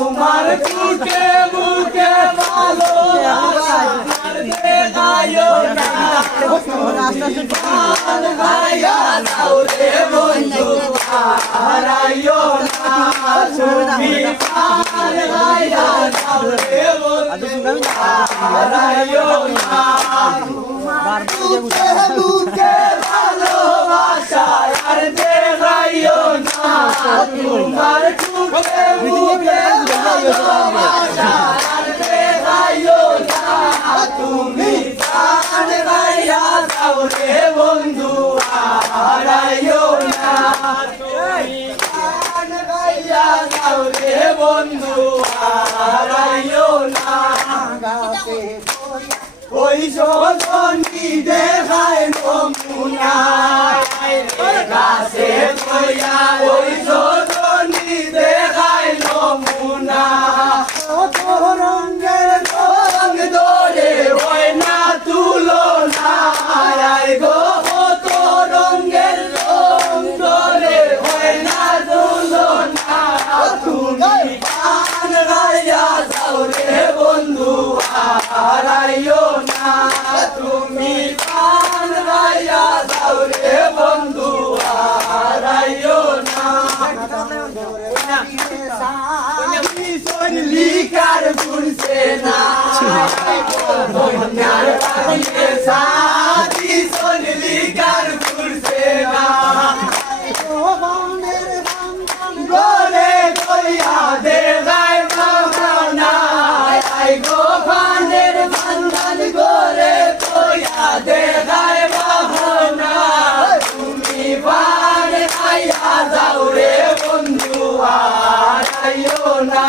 তোমার বুকে বুকে ভালো দেখায়ো না প্রাণ ভাইয়া দাও রে বন্ধু হারাইও না তুমি প্রাণ ভাইয়া দাও রে বন্ধু হারাইও না বুকে বুকে ভালোবাসা আর দেখাইও না তোমার বুকে বুকে ভালোবাসা আর দেখাইও না তুমি প্রাণ ভাইয়া দাও রে বন্ধু হারাইও না তুমি প্রাণ ভাইয়া দাও রে বন্ধু হারাইও না ওই সজনী দেখায় নমুনা গাছে কইয়া ওই সজনী দেখায় নমুনা কত রঙের রঙ ধরে হয় না তুলনা গো কত রঙের রঙ ধরে হয় না তুলনা তুমি প্রাণ ভাইয়া যাও রে বন্ধু হারাইও না তুমি প্রাণ ভাইয়া যাও রে বন্ধু হারাইও না লিকার ঘুরছে না বন্যার পানিতে সাথী লিকার ঘুরছে না গোলে কইয়া দেখায় বাহানা গো ফানের বান্ধান গোলে কইয়া দেখায় বাহানা তুমি পার খাইয়া যাও রে বন্ধু হারাইও না।